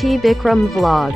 T Bikram vlog.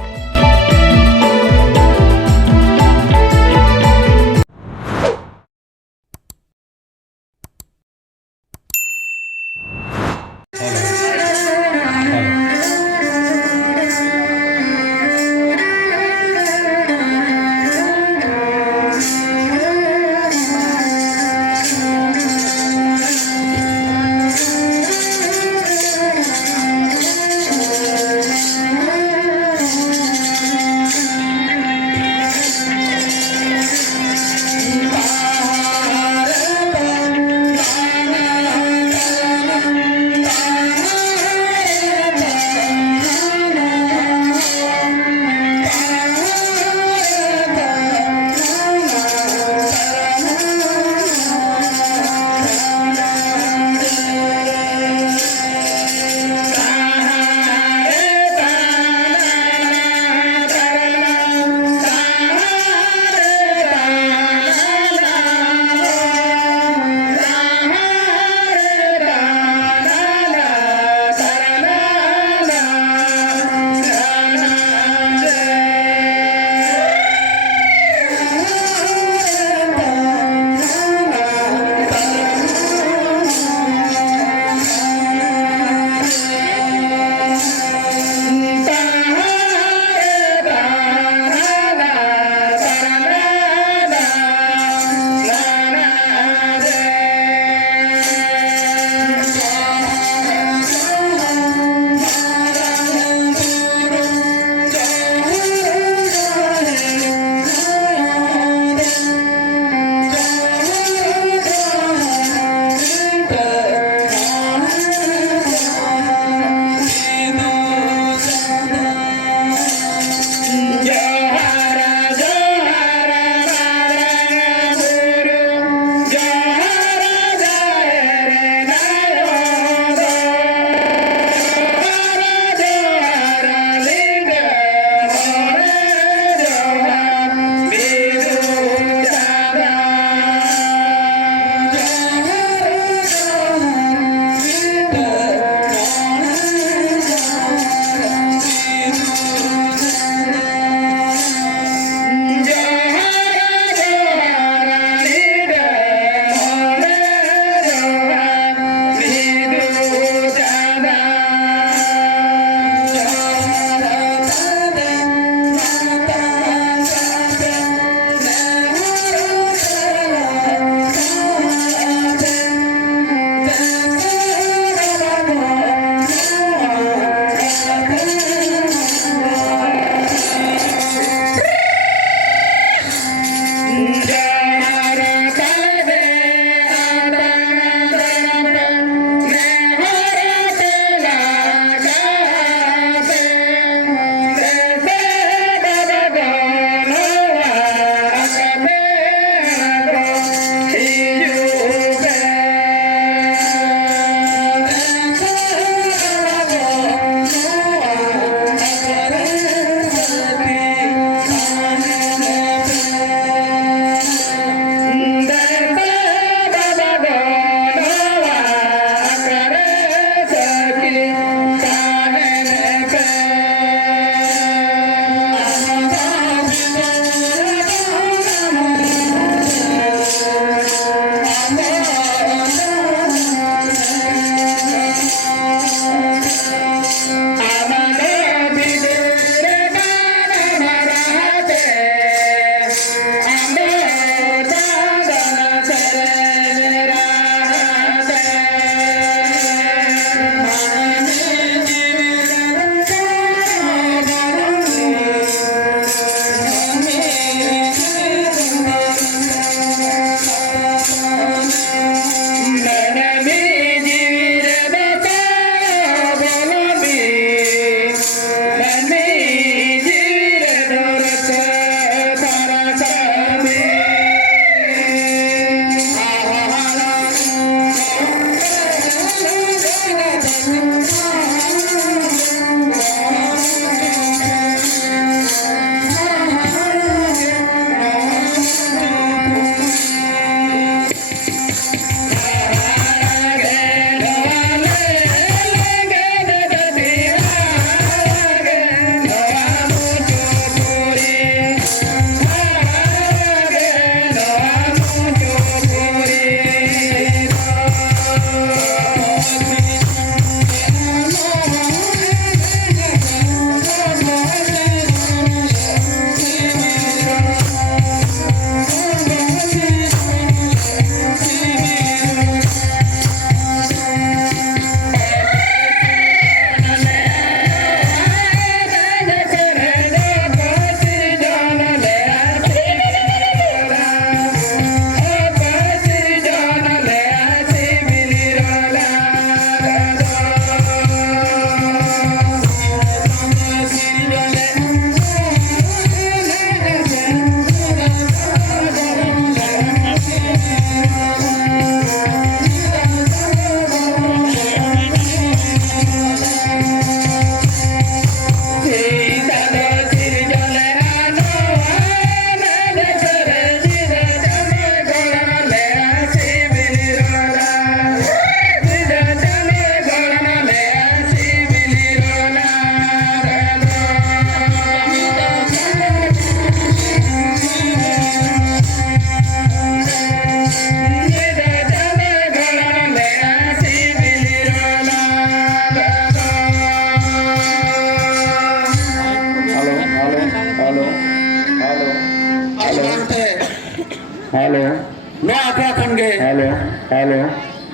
नो आखड़ा खनगे हेलो हेलो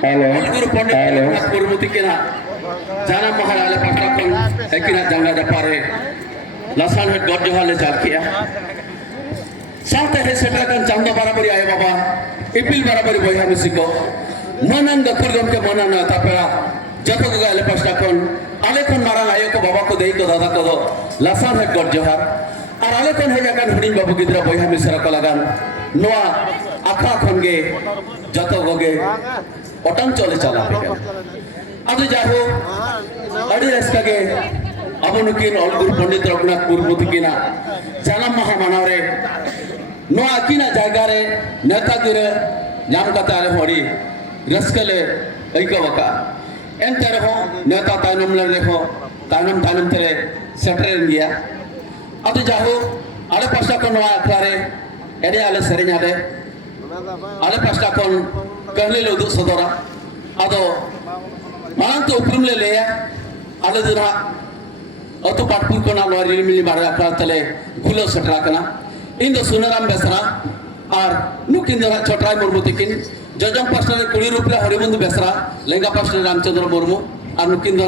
हेलो गुरु पंडित हेलो पुरमुति केना जाना महाराले पटना खन एकिना जंगा जपारे लसान हेड गड जोहाले चाल किया साथे हे सेटरा kan चांदा बराबरी आए बाबा इपिल बराबरी बयहा मिसिको मनन दखुर गम के मनन तापेरा जतो गगा आले पटना खन आले खन मारा आयो को बाबा को देई को दादा को दो लसान हेड गड जोहार और आले खन हे जाकान हुडिंग बाबू गिद्रा बयहा मिसरा को लगान नोआ आखा खन गे जतो गगे ओटम चले चला अब जाहो अड़ी रस्का के अब नुकिन अलगुरु पंडित रघुनाथ मुर्मू तिकिना जानम माहा मानवरे नो आकिना जायगा रे नेतागिरी नाम कथा आले हड़ी रस्कले ऐकवका एंते रहो नेता तायनम ले रहो तायनम तायनम तेरे सेटरेन गया अब जाहो आले पास्टा को नो आखलारे एडे आले सेरेन आले आले पास्टा कोन कहले लो दो सदरा आदो मानन तो उपरम ले लेया आले दिना अतो पाटपुर को ना लोरी मिली मारे अखड़ा तले गुलो सटरा कना इन दो सुनराम बेसरा और नुकिन दो छोटराय मुर्मू तिकिन जजम पास्टर कुड़ी रुपया हरिबंधु बेसरा लेंगा पास्टर रामचंद्र मुर्मू और नुकिन दो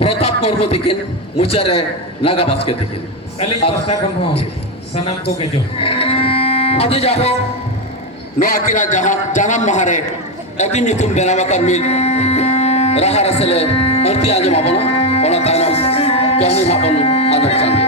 प्रताप मुर्मू तिकिन मुचारे नागा बास्के तिकिन अली पास्टर कौन हो सनम को के जो आदि जाहो नो आकिना जानम महारे एकिन नितुम बेनावा कर्मी राहा रसले अर्ती आजम आपनो ओना तायनम कहनी आपनो आदर सांगे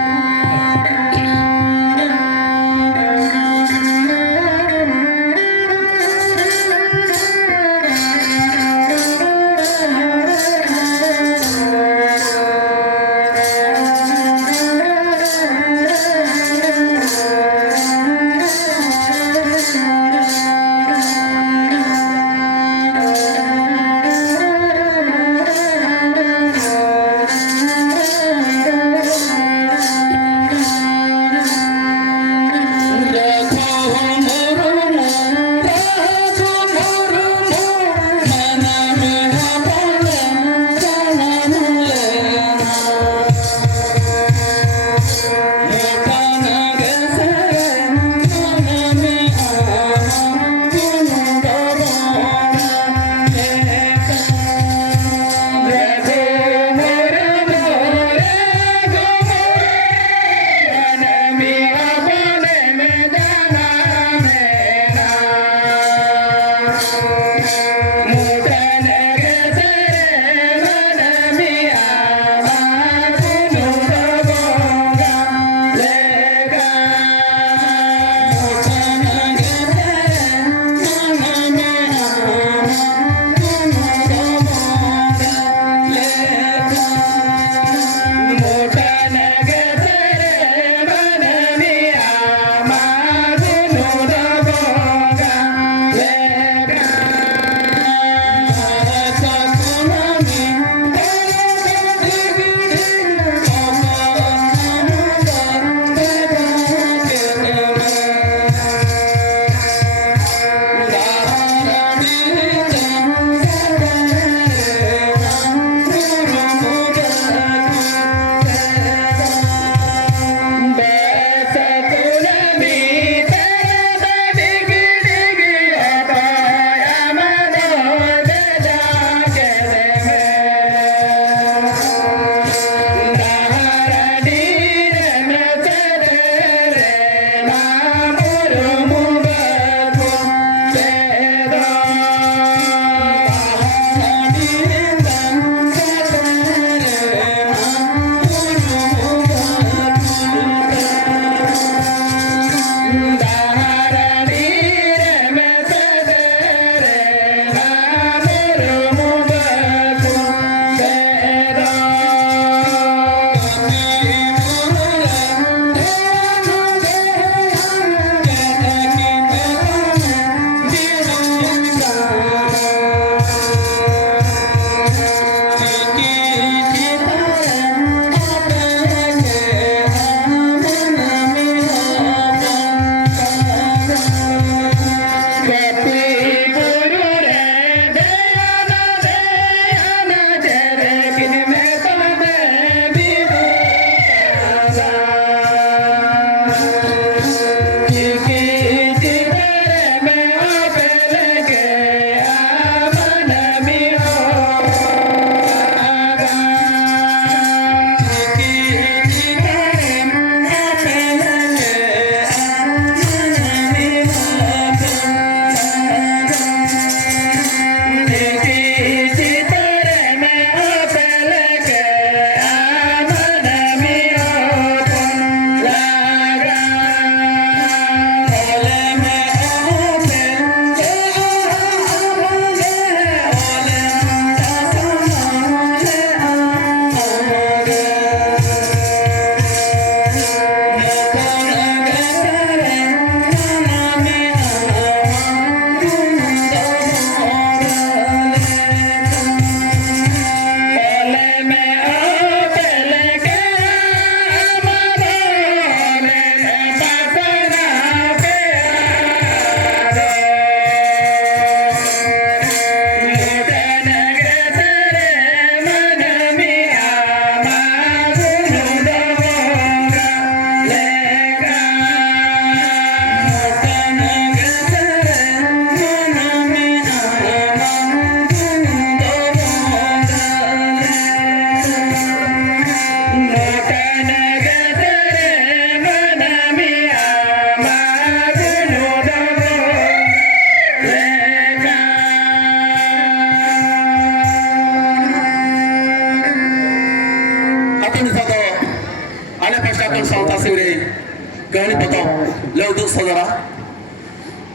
uduk saudara.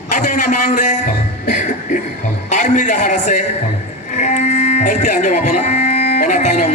Ada orang mangre, army dah harase. Erti anjom apa na? Orang tanam.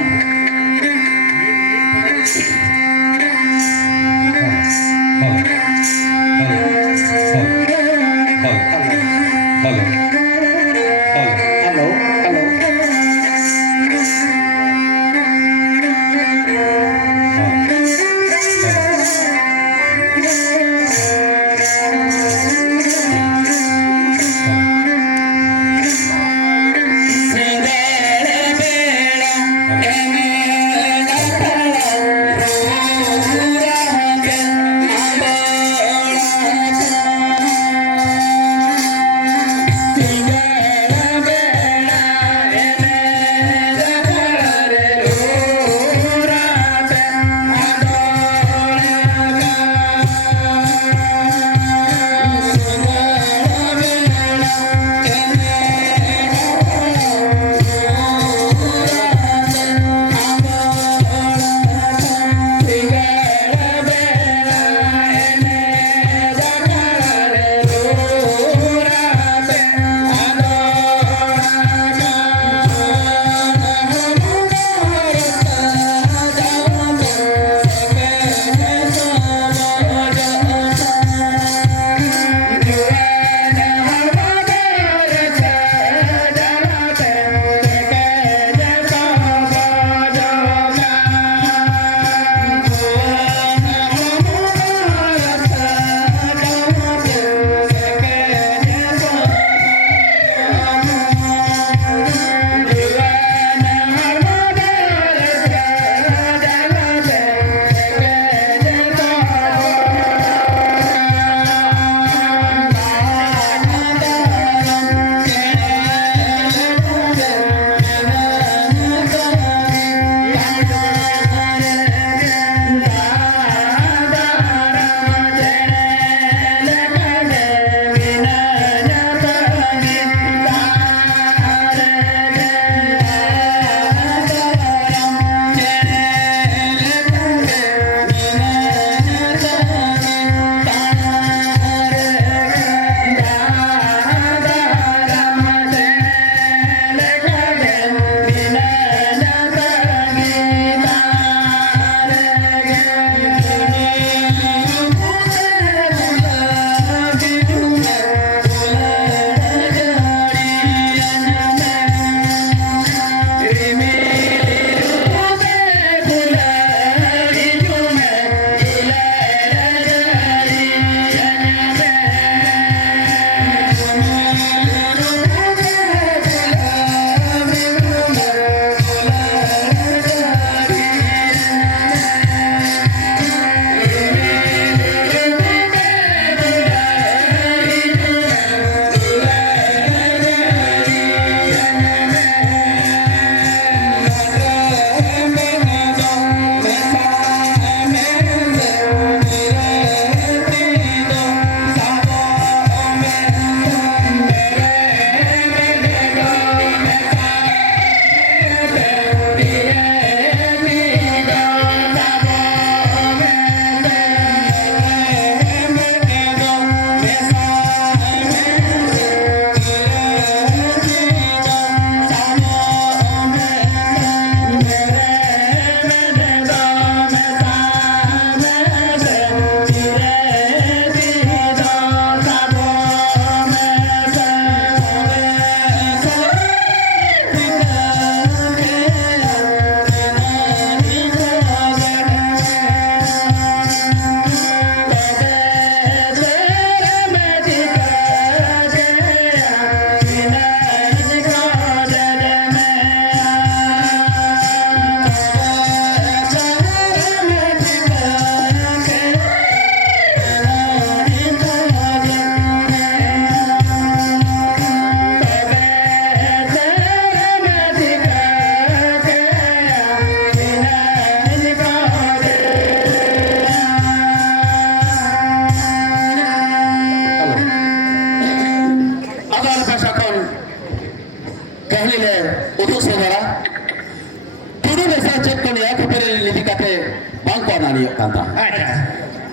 Kanta.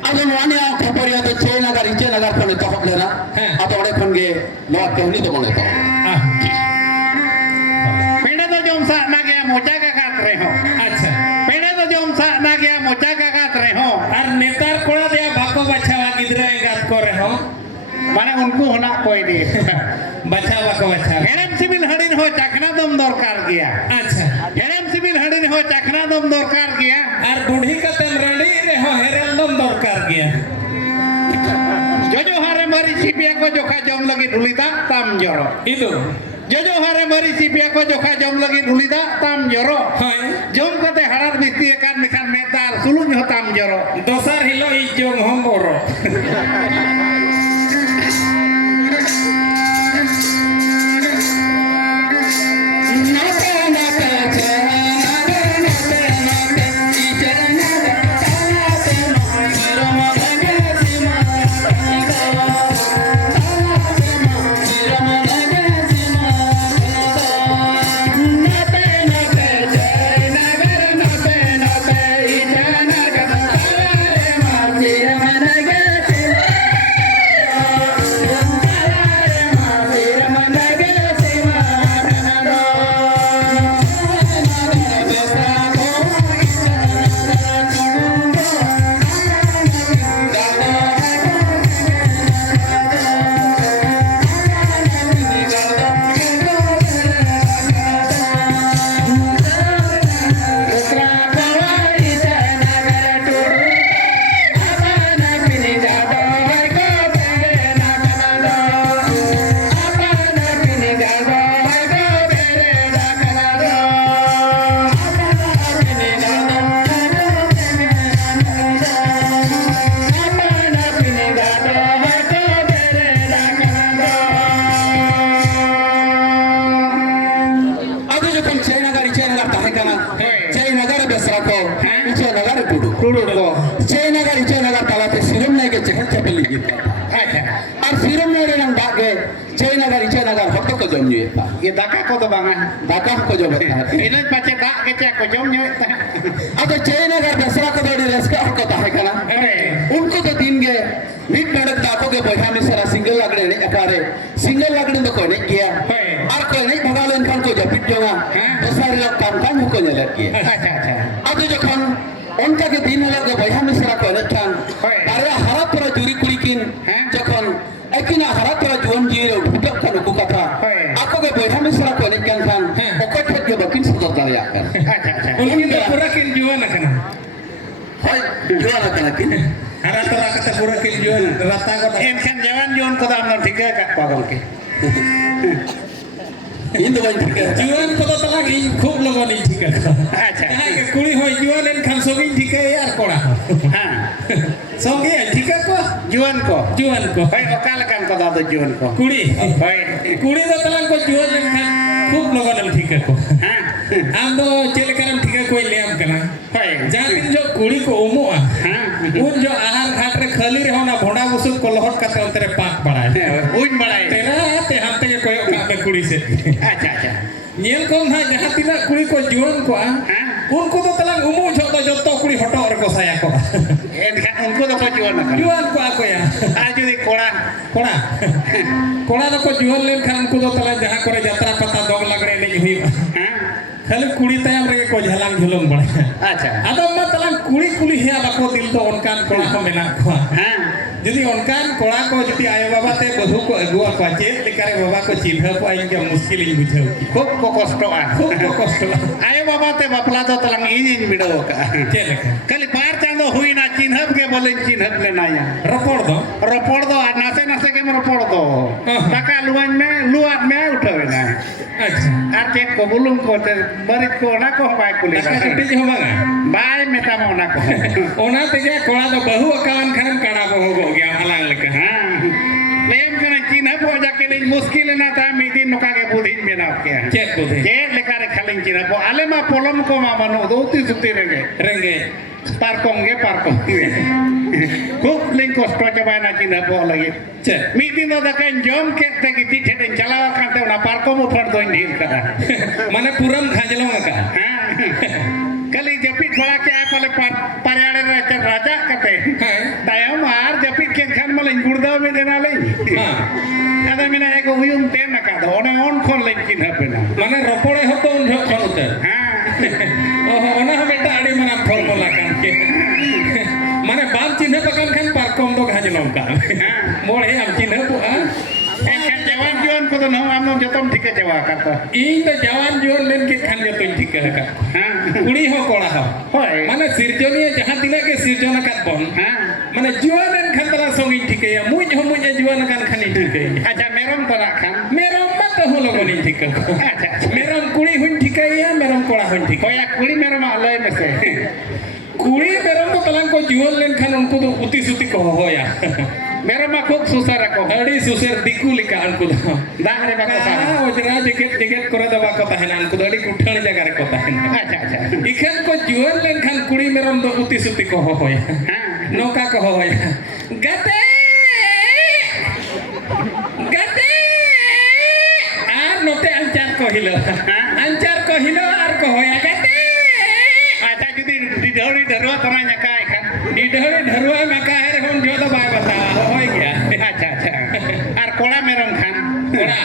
Ada mana yang koporia tu China dari China गे नवा कहनी तो मने तो पेड़े तो जोम सा ना गया मोचा का काट रहे हो अच्छा पेड़े तो जोम सा ना गया मोचा का काट रहे हो और नेतार कोड़ा दिया बाको बचावा गिदरा एगात को रहे हो माने उनको होना कोई दे बचावा को बचावा हेरम सिविल हड़िन हो चखना दम दरकार गया अच्छा हेरम सिविल हड़िन हो चखना दम दरकार गया और बूढ़ी का तन रड़ी रे हो हेरल दम दरकार गया जो हारे मारी सीपिया को जोखा जम लगी ढुलीदा ताम जरो इदो जो हारे मारी सीपिया को जोखा जम लगी ढुलीदा ताम जरो हाय जम कते हाड़ार बिस्ती एकान मिखान मेतार सुलुन हो ताम जरो दोसर हिलो इ जोम हम बोरो ये दाका को तो बांगा दाका को जो बता इने पाचे दाक के चा को जम न्योय ता अबे जयनगर दसरा को दड़ी रस्का को ताहे कना उनको तो दिन गे मिट नडक दाको के बैठा में सारा सिंगल लगड़े ने अकारे सिंगल लगड़े तो कोई नहीं किया और कोई नहीं भगालन खान को जपिट जोगा तो सारे लोग काम को ने लग किया अच्छा अच्छा अब जो खान उनका के दिन लगे बैठा में सारा को ने खान अरे हरा पूरा जुरी कुड़ी किन जखन एकिना हरा पूरा जुवन जी रे उठक खान को कथा आपको के बैठा में सारा को ने खान ओको ठक के बकिन सुदर दाया कर अच्छा अच्छा उनकी तो पूरा किन जुवन करना हाय जुवन करना किन हरा तोरा कते पूरा किन जुवन रता को एनखान जवान जुवन को दाम न ठीक है का पागल के इंद वही ठीक है जुवन को तो तला गिन खूब लगन इ ठीक है अच्छा के कुड़ी होय जुवन एनखान सोगिन ठीक है यार कोड़ा हां सोगी ठीक है को जुवन को भाई ओकाल कान को दादो जुवन को कुड़ी भाई कुड़ी तो तला को जुवन एनखान खूब लगन ठीक है को हां आम दो चेले करम ठीक है कोई लेम कना भाई जाकिन जो कुड़ी को उमुआ हां उन जो आहार घाट रे खाली रे होना भोंडा बुसुक को लहट का तेरे पाक पड़ाए उन बड़ाए तेरा ते हम ते कोई का में कुड़ी से अच्छा अच्छा नियल को ना जहां तिना कुड़ी को जुवन को उनको तो तला उमु जो तो कुड़ी हटो और को साया को उनको तो को जुवन को आको या आज जो कोड़ा तो को जुवन लेन खान उनको तो तला जहां करे यात्रा पता दग लगड़े नहीं हुई खाली कुड़ी तायम रे को झलंग झुलुम बड़े अच्छा अदो मत तला कुड़ी हे बाको दिल तो उनकान कोड़ा को मेना को हां यदि उनकान कोड़ा को यदि आयो बाबा ते बधु को अगुआ को चेत लेकारे बाबा को चिन्ह को आइन के मुश्किल इन बुझे खूब को कष्ट आयो बाबा ते बपला तो तला इन बिडो का चेले खाली पार चांदो हुई ना चिन्ह के बोले चिन्ह ले ना या रपोड़ दो नासे के रपोड़ दो टाका लुआन में उठावे ना अच्छा आर चेक को बुलुम को ते मरित को ना को बाय कुली टाका टी हो बाय मेटा मोना को ओना ते के कोड़ा तो बहु अकालन खरम काड़ा को हो गया हलाल लेके हां लेम कने चिन्ह पो जाके ले मुश्किल ना ता मिदी नोका के बुद्धि में ना के चेक बुद्धि चेक लेका रे खालिन चिन्ह पो आले मा पोलम को मा बनो दोती सुती रेंगे पारकोंगे खूब लिंग कष्ट चबाय ना चिन्ह पो लगे चे मिदी नो दका जम के ते गिती ठेडे चलावा काते ना पारकोम उफर दोइन ढील करा माने पुरम खाजलो का हां कली जपित बड़ा के आपले पर्याड़े रे राजा कते दाया मार जपित के खान मले गुड़दा में देना ले हां अदा ten akad one on kon lekin hapena মানে রপড়ে হতো উন খন উতে ha ওহো ওনা হমেটা আড়ি মানে ফর্মুলা কান কে মানে বাম চিহ্ন পাকান খান পারকম দো গাজ নমকা মোড়ে আম চিহ্ন পু enkan jawan juan ko to no amno jotom thike jawa kata ᱤᱧ ᱫᱚ ᱡᱟᱣᱟᱱ ᱡᱩᱣᱟᱹᱱ ᱞᱮᱱ ᱠᱮᱫ ᱠᱷᱟᱱ ᱡᱚᱛᱚᱧ ᱴᱷᱤᱠᱟᱹ ᱟᱠᱟᱫ ᱠᱩᱲᱤ ᱦᱚᱸ ᱠᱚᱲᱟ ᱦᱚᱸ ᱦᱳᱭ ᱢᱟᱱᱮ ᱥᱤᱨᱡᱚᱱᱤᱭᱟᱹ ᱡᱟᱦᱟᱸ ᱛᱤᱱᱟᱹᱜ ᱜᱮ ᱥᱤᱨᱡᱚᱱ ᱟᱠᱟᱫ ᱵᱚᱱ ᱢᱟᱱᱮ ᱡᱩᱣᱟᱹᱱ ᱮᱱᱠᱷᱟᱱ ᱛᱟᱞᱟ ᱥᱚᱝᱜᱤᱧ ᱴᱷᱤᱠᱟᱹᱭᱟ ᱢᱩᱡ ᱦᱚᱸ ᱢᱩᱡ ᱡᱩᱣᱟᱹᱱ ᱟᱠᱟᱱ ᱠᱷᱟᱱᱤᱧ ᱴᱷᱤᱠᱟᱹᱭᱟ aja merom tarak kan ᱢᱮᱨᱚᱢ ᱢᱟ ᱛᱟᱦᱚᱸ ᱞᱚᱜᱚᱱᱤᱧ ᱴᱷᱤᱠᱟᱹ ᱢᱮᱨᱚᱢ ᱠᱩᱲᱤ ᱦᱚᱸᱧ ᱴᱷᱤᱠᱟᱹᱭᱟ ᱢᱮᱨᱚᱢ ᱠᱚᱲᱟ ᱦᱚᱸᱧ ᱴᱷᱤᱠᱟᱹᱭᱟ hoya kuli merom alai mese ᱠᱩᱲᱤ ᱢᱮᱨᱚᱢ ᱫᱚ ᱛᱟᱞᱟᱝ ᱠᱚ ᱡᱩᱣᱟᱹᱱ ᱞᱮᱱᱠᱷᱟᱱ ᱩᱱᱠᱩ ᱫᱚ ᱩᱛᱤ ᱥᱩᱛᱤ ᱠᱚ ᱦᱚᱦᱚᱭᱟ merom ma khub susar ako ᱟᱹᱰᱤ ᱥᱩᱥᱟᱹᱨ ᱫᱤᱠᱩ ᱞᱮᱠᱟ ᱩᱱᱠᱩ ᱫᱚ dah re bako sa ᱚᱡᱽᱨᱟ ᱡᱮᱜᱮᱫ ᱠᱚᱨᱮ ᱫᱚ ᱵᱟᱠᱚ ᱛᱟᱦᱮᱱᱟ ᱩᱱᱠᱩ ᱫᱚ ᱟᱹᱰᱤ ᱠᱩᱴᱷᱟᱹᱲ ᱡᱟᱭᱜᱟ ᱨᱮᱠᱚ ᱛᱟᱦᱮᱱᱟ aja aja इखन को जुआन लेनखान कुड़ी मेरम दो उती सुती को होया नौका को होया गते गते आर नोते अंचार को हिलो आर को होया गते aja judi didori darwa tananya kai kan डिढोरी ढरुआ में का है हम जो तो बाय बता होय गया aja aja ar kola merom kan कोड़ा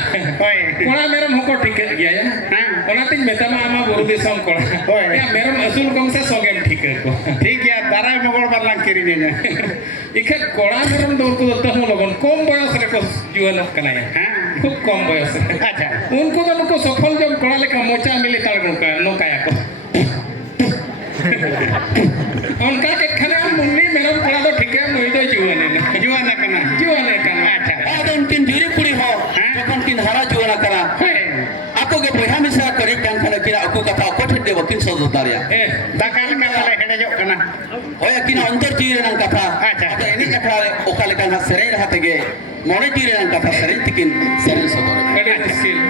hoy कोड़ा मेरम हमको ठीक गया है ओना तिन मेतमा आमा बुरु दिसम कोड़ा होय। या मेरम असूल कम से सोगेम ठीक को ठीक ya darai mogol balang kiri nya इखे कोड़ा मेरम दो को तो हम लोगन कम बयस रे को जुआन कना है खूब कम बयस aja उनको तो उनको सफल जब कोड़ा लेका मोचा मिले ताल नुका नोकाया को उनका के खना मुन्नी मेरम कोड़ा तो ठीक है मुई तो जुआन है juana kana अच्छा ᱟᱫᱚ ᱩᱱᱠᱤᱱ ᱡᱩᱨᱤ ᱠᱩᱲᱤ ᱦᱚᱸ ᱡᱚᱠᱷᱚᱱ ᱠᱤᱱ ᱦᱟᱨᱟ ᱡᱩᱣᱟᱹᱱ ᱟᱠᱟᱱᱟ ᱟᱠᱚ ᱜᱮ ᱵᱚᱭᱦᱟ ᱢᱤᱥᱨᱟ ᱠᱚᱨᱮ ᱡᱟᱝᱠᱷᱟᱱ ᱟᱹᱠᱤᱱ ᱟᱠᱚ ᱠᱟᱛᱷᱟ ᱚᱠᱚᱭ ᱴᱷᱮᱱ ᱜᱮ ᱵᱟᱹᱠᱤᱱ ᱥᱚᱫᱚᱨ ᱫᱟᱲᱮᱭᱟᱜᱼᱟ ए dakal ka bale hedejok kana ᱦᱳᱭ ᱟᱹᱠᱤᱱᱟᱜ ᱚᱱᱛᱚᱨ ᱡᱤᱣᱤ ᱨᱮᱱᱟᱜ ᱠᱟᱛᱷᱟ ᱟᱪᱪᱷᱟ ᱟᱫᱚ ᱮᱱᱮᱡ ᱟᱠᱷᱲᱟ ᱨᱮ ᱚᱠᱟ ᱞᱮᱠᱟ ᱱᱟᱜ ᱥᱮᱨᱮᱧ ᱨᱟᱦᱟ ᱛᱮᱜᱮ ᱢᱚᱬᱮ ᱡᱤᱣᱤ ᱨᱮᱱᱟᱜ ᱠᱟᱛᱷᱟ ᱥᱮᱨᱮᱧ ᱛᱮᱠᱤᱱ ᱥᱮᱨᱮᱧ ᱥᱚᱫᱚᱨᱮᱫᱟ बड़ी मुश्किल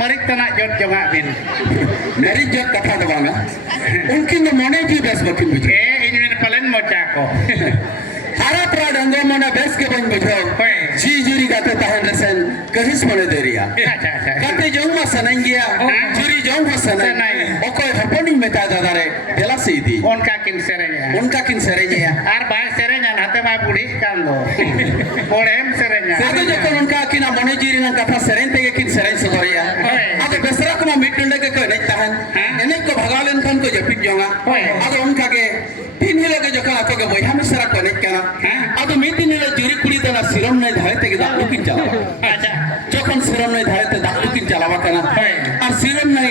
marik tanak jod jongak bin. Mari jod kata do banga. Unkin do mone ji bes bakin bujho. Ini men palen mocha ko. Hara pra dango mone bes ke ban bujho. Ji juri kata tahan resen kahis mone deriya. Kate jong ma sanangia. Juri jong ma sanai. Okoy haponi meta dadare bela sidi. Unka kin serenya. Ar bai serenya hate mai budi kan do. Bolem serenya. Sado jokon unka kina mone jiri nang kata seren tege kin seren sodoriya. Ado besra ko ma mitunde ke ko nek tahan. Enek ko bhagalen kan ko japit jonga. Ado unka ke tin hilo ke jokon ako ke boy hamisra ko nek kana. Ado mit दिन हिलो जुरी कुड़ी तो ना सिरम नहीं धारे ते दाग लुकिन चलावा अच्छा যখন সিরম নাই ধারেতে দাগ লুকিন চালাবা কেনা আর সিরম নাই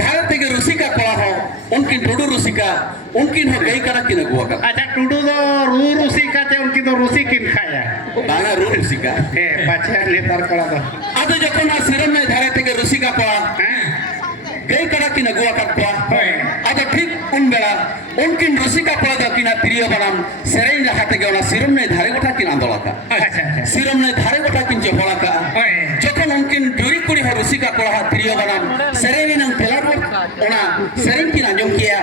ধারে থেকে রসিকা করা হো উনকিন টুডু রসিকা উনকিন হো গই কারা কিনে গুয়া কা अच्छा टुडू दो रू रुसी का चे उनकी तो रुसी किन खाया বাংলা রু রসিকা हे पाछे नेतार कड़ा दो আদো যখন আর সিরম নাই ধারে থেকে রসিকা করা हैं গই কারা কিনে গুয়া কাটবা হয় আদো ঠিক উন বেলা উনকিন রসিকা করা দা কিনা প্রিয় বানাম সেরেন রাহা থেকে ওনা সিরম নাই ধারে গোটা কিনা দলাকা अच्छा अच्छा সিরম নাই ধারে গোটা কিনছে হলাকা হয় যখন উনকিন জুরি কুড়ি হো রসিকা করা হা প্রিয় বানাম সেরেন নাম তেলার ওনা সেরেন কিনা জম কিয়া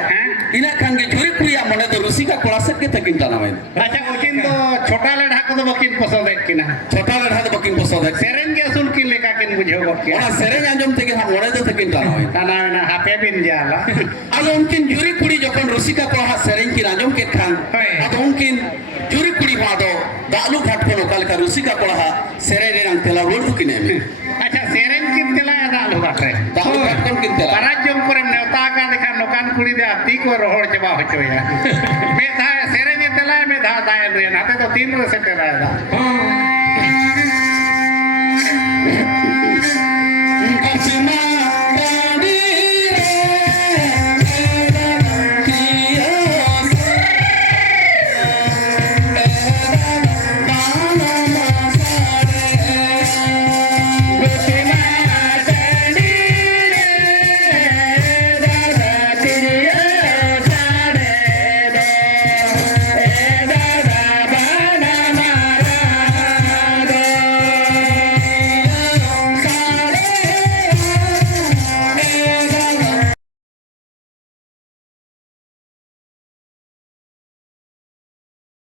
ইনা খানগে জুরি কুড়িয়া মনে তো রসিকা করা সকে তকিন টানাবে अच्छा उकिन तो छोटा लेढ़ा को तो बकिन पसंद है किना छोटा लड़हा तो बकिन पसंद है सेरेन के असूल किन लेका किन बुझो बकिया ओना सेरेन आंजम থেকে हम মনে তো তকিন টানাবে ताना ना हापे बिन जाला আলো উনকিন জুরি কুড়ি যখন রসিকা করা হা সেরেন কিনা আंजम के খান আদো উনকিন জুরি কুড়ি মাদো দালু ঘাট কোন কালকা রসিকা করা হা সেরেন নাম তেলা রোল কিনে अच्छा सेरेन किन तेला या दाल होगा रे दालू घाट कोन किन तेला पराज जम करे नेवता का देखा नोकान कुड़ी दे आती को रोहड़ चबा होचोया मे धा सेरेन तेला में धा दाय रे नाते तो तीन रे से तेला